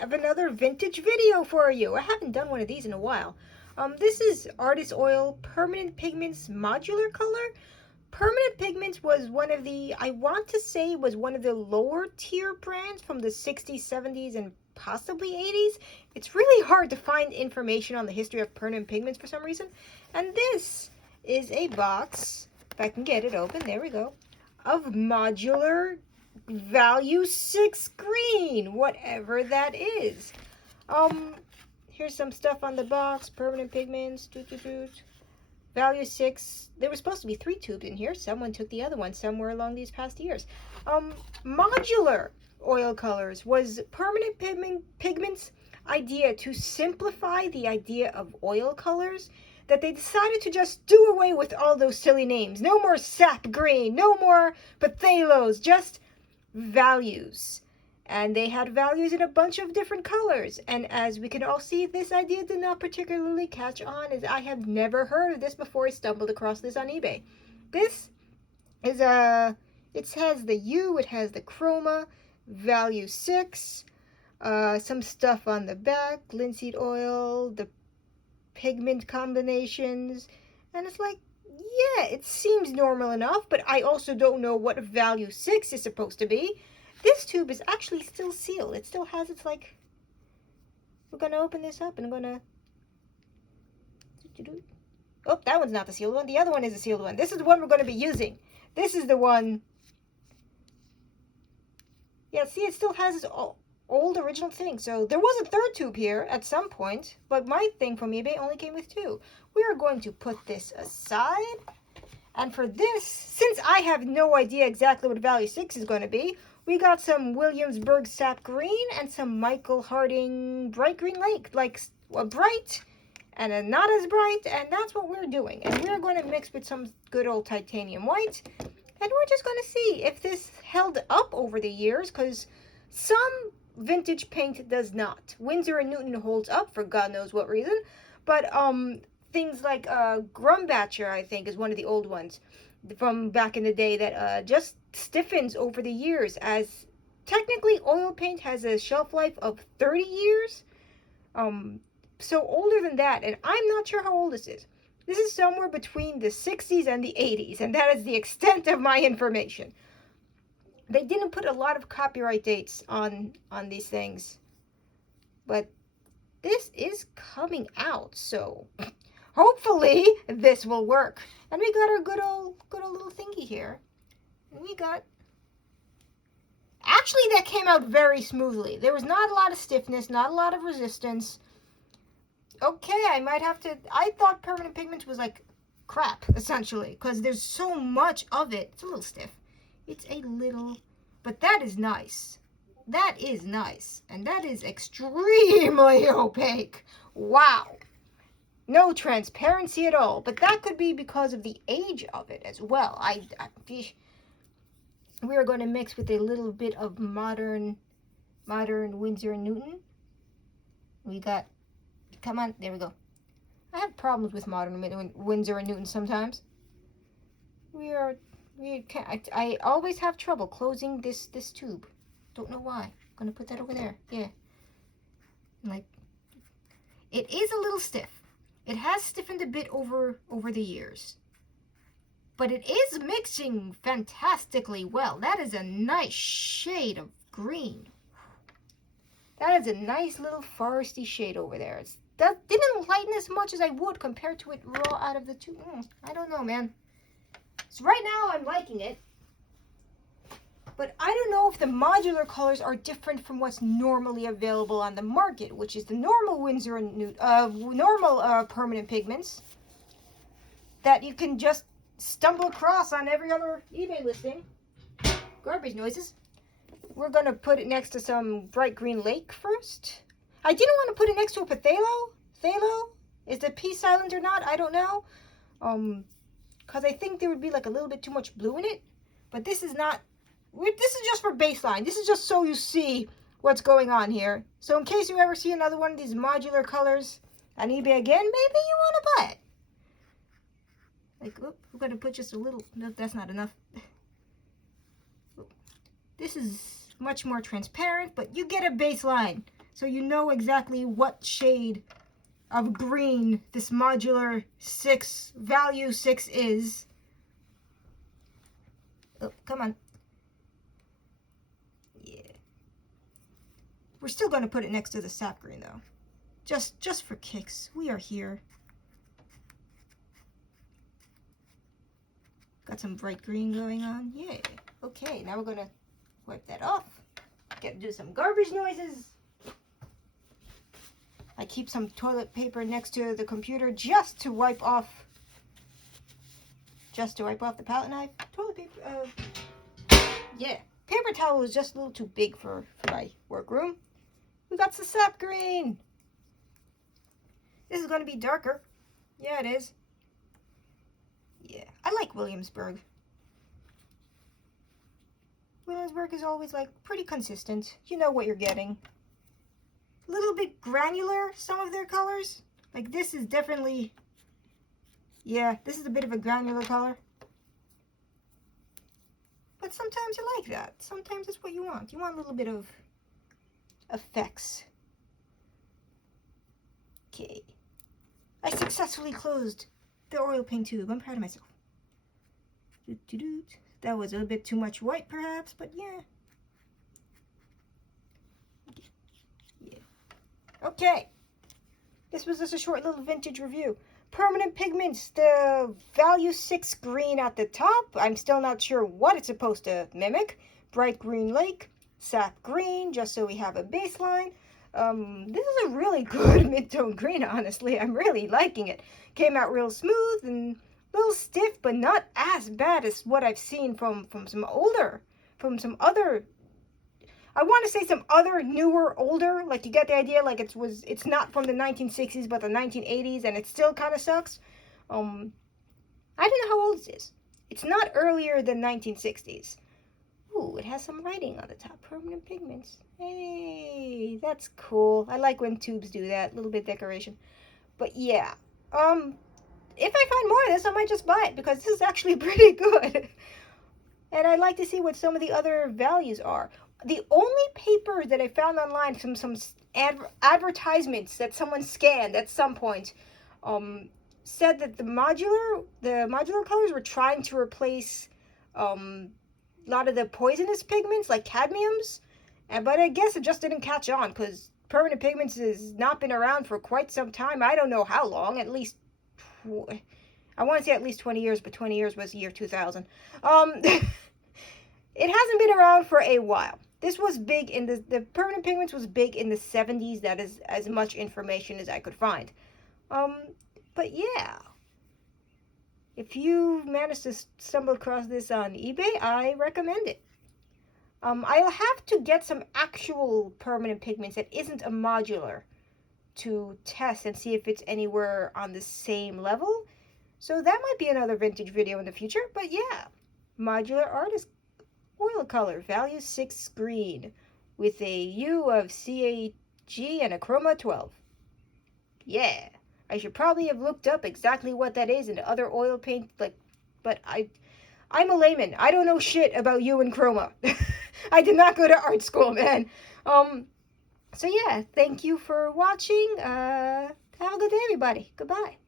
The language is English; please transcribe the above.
have another vintage video for you. I haven't done one of these in a while. This is Artist Oil Permanent Pigments Modular Color. Permanent Pigments was one of the, I want to say, was one of the lower tier brands from the 60s, 70s, and possibly 80s. It's really hard to find information on the history of permanent pigments for some reason. And this is a box, if I can get it open, there we go, of Modular Value 6 Green, whatever that is. Here's some stuff on the box. Permanent pigments. Value 6. There were supposed to be 3 tubes in here. Someone took the other one somewhere along these past years. Modular oil colors was permanent pigments' idea to simplify the idea of oil colors, that they decided to just do away with all those silly names. No more sap green, no more phthalos, just values. And they had values in a bunch of different colors. And as we can all see, this idea did not particularly catch on, as I have never heard of this before I stumbled across this on eBay. This is it has the U, it has the chroma, value 6, some stuff on the back, linseed oil, the pigment combinations, and it's like, yeah, it seems normal enough, but I also don't know what value 6 is supposed to be. This tube is actually still sealed. It still has its, like, we're going to open this up and I'm going to, oh, that one's not the sealed one. The other one is the sealed one. This is the one we're going to be using. This is the one, yeah, see, it still has its old original thing. So there was a third tube here at some point, but my thing from eBay only came with 2. We are going to put this aside. And for this, since I have no idea exactly what value 6 is going to be, we got some Williamsburg Sap Green and some Michael Harding Bright Green Lake, like a bright and a not as bright, and that's what we're doing. And we're going to mix with some good old titanium white, and we're just going to see if this held up over the years, because some vintage paint does not. Winsor & Newton holds up for God knows what reason, but things like Grumbacher, I think, is one of the old ones from back in the day that just stiffens over the years, as technically oil paint has a shelf life of 30 years. So older than that, and I'm not sure how old this is. This is somewhere between the 60s and the 80s, and that is the extent of my information. They didn't put a lot of copyright dates on these things, but this is coming out, so hopefully this will work. And we got our good old little thingy here. And we got, actually that came out very smoothly. There was not a lot of stiffness, not a lot of resistance. Okay, I might have to, I thought permanent pigments was like crap, essentially, because there's so much of it. It's a little stiff. It's a little, but that is nice. That is nice. And that is extremely opaque. Wow. No transparency at all, but that could be because of the age of it as well. We are going to mix with a little bit of modern Winsor & Newton. We got, come on, there we go. I have problems with modern Winsor & Newton sometimes. I always have trouble closing this tube. Don't know why. I'm going to put that over there. Yeah. Like, it is a little stiff. It has stiffened a bit over the years. But it is mixing fantastically well. That is a nice shade of green. That is a nice little foresty shade over there. That didn't lighten as much as I would compared to it raw out of the tube. I don't know, man. So right now I'm liking it. But I don't know if the modular colors are different from what's normally available on the market, which is the normal Winsor & Newton, normal permanent pigments that you can just stumble across on every other eBay listing. Garbage noises. We're going to put it next to some Bright Green Lake first. I didn't want to put it next to a phthalo. Phthalo? Is the P silent or not? I don't know. Because I think there would be like a little bit too much blue in it. But this is not. This is just for baseline. This is just so you see what's going on here. So in case you ever see another one of these modular colors on eBay again, maybe you want to buy it. Like, oh, we're going to put just a little. No, that's not enough. This is much more transparent, but you get a baseline. so you know exactly what shade of green this modular 6, value 6 is. Oh, come on. Yeah. We're still going to put it next to the sap green though. Just for kicks. We are here. Got some bright green going on. Yay. Okay, now we're going to wipe that off. Do some garbage noises. I keep some toilet paper next to the computer just to wipe off the palette knife. Toilet paper, yeah. Paper towel is just a little too big for my workroom. We got some sap green. This is going to be darker. Yeah, it is. Yeah, I like Williamsburg. Williamsburg is always like pretty consistent. You know what you're getting. A little bit granular, some of their colors. Like this is definitely, yeah, this is a bit of a granular color. But sometimes you like that. Sometimes it's what you want. You want a little bit of effects. Okay. I successfully closed the oil paint tube. I'm proud of myself. That was a bit too much white perhaps, but yeah. Okay. This was just a short little vintage review. Permanent Pigments, the value 6 green at the top. I'm still not sure what it's supposed to mimic. Bright green lake, sap green, just so we have a baseline. This is a really good mid-tone green, honestly. I'm really liking it. Came out real smooth and a little stiff, but not as bad as what I've seen from some other, I want to say some other newer, older, like you get the idea, like it's not from the 1960s, but the 1980s, and it still kind of sucks. I don't know how old this is. It's not earlier than 1960s. Ooh, it has some writing on the top. Permanent Pigments. Hey, that's cool. I like when tubes do that. A little bit decoration. But yeah, if I find more of this, I might just buy it because this is actually pretty good. And I'd like to see what some of the other values are. The only paper that I found online from some advertisements that someone scanned at some point said that the modular colors were trying to replace a lot of the poisonous pigments like cadmiums, but I guess it just didn't catch on because Permanent Pigments has not been around for quite some time. I don't know how long, at least I want to say at least 20 years, but 20 years was the year 2000. It hasn't been around for a while. This was big in the Permanent Pigments was big in the 70s. That is as much information as I could find. But yeah, if you manage to stumble across this on eBay, I recommend it. I'll have to get some actual Permanent Pigments that isn't a modular to test and see if it's anywhere on the same level. So that might be another vintage video in the future. But yeah, Modular Artist oil color, value 6 green, with a U of CAG and a chroma 12. Yeah, I should probably have looked up exactly what that is in other oil paint, but I'm a layman. I don't know shit about U and chroma. I did not go to art school, man. So yeah, thank you for watching. Have a good day, everybody. Goodbye.